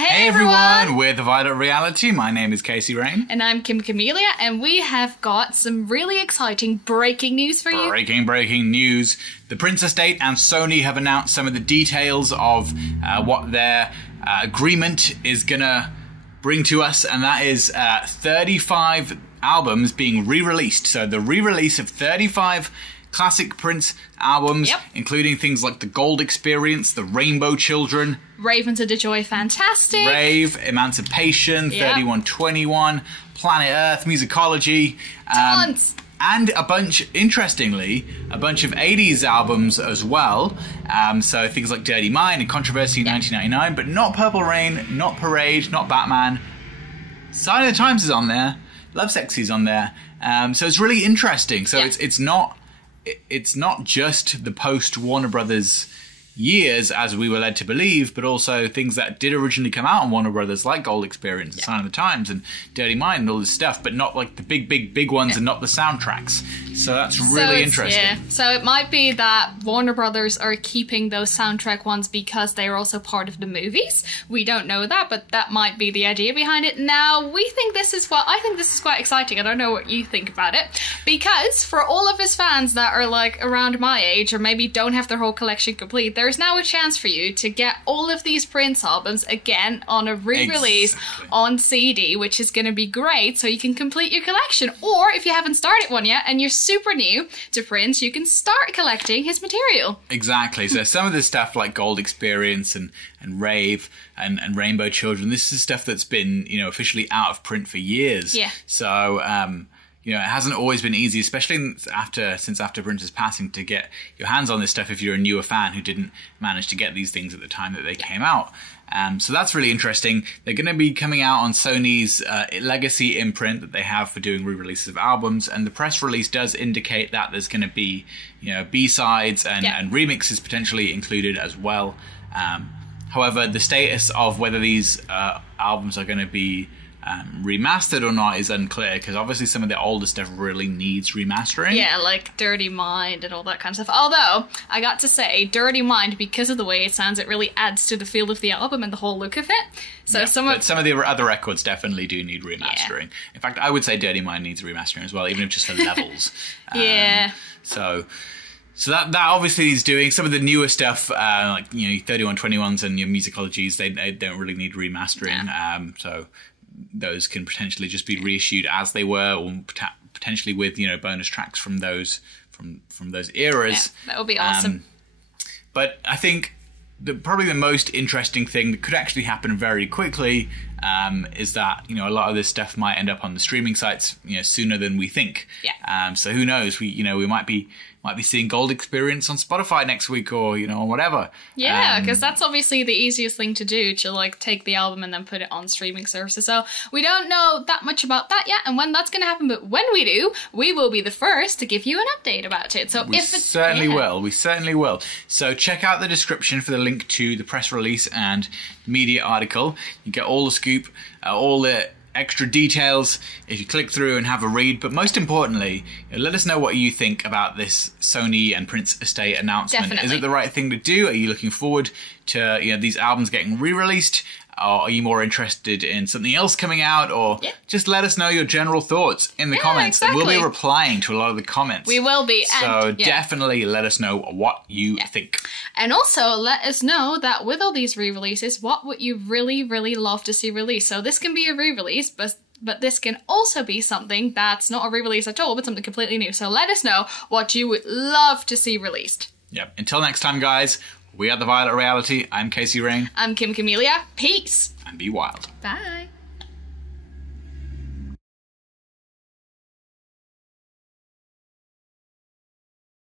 Hey everyone, we're The Violet Reality. My name is Casey Rain. And I'm Kim Camellia, and we have got some really exciting breaking news for you. Breaking news. The Prince Estate and Sony have announced some of the details of what their agreement is going to bring to us, and that is 35 albums being re-released. So the re-release of 35 classic Prince albums, including things like The Gold Experience, The Rainbow Children, Ravens of the Joy Fantastic, Rave, Emancipation, 3121, Planet Earth, Musicology, tons. And a bunch, interestingly, a bunch of 80s albums as well. So things like Dirty Mind and Controversy 1999, but not Purple Rain, not Parade, not Batman. Sign of the Times is on there. Lovesexy's on there. So it's really interesting. So it's not just the post Warner Brothers years, as we were led to believe, but also things that did originally come out on Warner Brothers, like Gold Experience and Sign of the Times and Dirty Mind and all this stuff, but not like the big ones and not the soundtracks. So that's really interesting. Yeah. So it might be that Warner Brothers are keeping those soundtrack ones because they are also part of the movies. We don't know that, but that might be the idea behind it. Now, I think this is quite exciting. I don't know what you think about it, because for all of us fans that are like around my age or maybe don't have their whole collection complete, there's now a chance for you to get all of these Prince albums again on a re-release on CD, which is going to be great, so you can complete your collection. Or if you haven't started one yet and you're super new to Prince, you can start collecting his material. Exactly. So some of this stuff like Gold Experience and Rave and Rainbow Children, this is stuff that's been, officially out of print for years. Yeah. So it hasn't always been easy, especially since after Prince's passing, to get your hands on this stuff if you're a newer fan who didn't manage to get these things at the time that they came out. So that's really interesting. They're going to be coming out on Sony's legacy imprint that they have for doing re-releases of albums, and the press release does indicate that there's going to be, B-sides and remixes potentially included as well. However, the status of whether these albums are going to be remastered or not is unclear, because obviously some of the older stuff really needs remastering. Yeah, like Dirty Mind and all that kind of stuff. Although, I got to say, Dirty Mind, because of the way it sounds, it really adds to the feel of the album and the whole look of it. So some of the other records definitely do need remastering. Yeah. In fact, I would say Dirty Mind needs remastering as well, even if just for levels. So that obviously he's doing. Some of the newer stuff, like 3121s and your Musicologies, they don't really need remastering. Yeah. So those can potentially just be reissued as they were, or potentially with bonus tracks from those eras. Yeah, that would be awesome. But I think probably the most interesting thing that could actually happen very quickly is that a lot of this stuff might end up on the streaming sites sooner than we think. Yeah. So who knows? We might be seeing Gold Experience on Spotify next week, or whatever. Yeah, because that's obviously the easiest thing to do, to take the album and then put it on streaming services. So we don't know that much about that yet and when that's going to happen, but when we do, we will be the first to give you an update about it. So we certainly will. So check out the description for the link to the press release and media article. You get all the scoop, all the extra details if you click through and have a read. But most importantly, let us know what you think about this Sony and Prince Estate announcement. Definitely. Is it the right thing to do? Are you looking forward to these albums getting re-released? Or are you more interested in something else coming out? Or just let us know your general thoughts in the comments. Exactly. And we'll be replying to a lot of the comments. We will be. So definitely let us know what you think. And also let us know that with all these re-releases, what would you really, really love to see released? So this can be a re-release, but this can also be something that's not a re-release at all, but something completely new. So let us know what you would love to see released. Yep. Until next time, guys. We are The Violet Reality. I'm Casey Rain. I'm Kim Camellia. Peace. And be wild. Bye.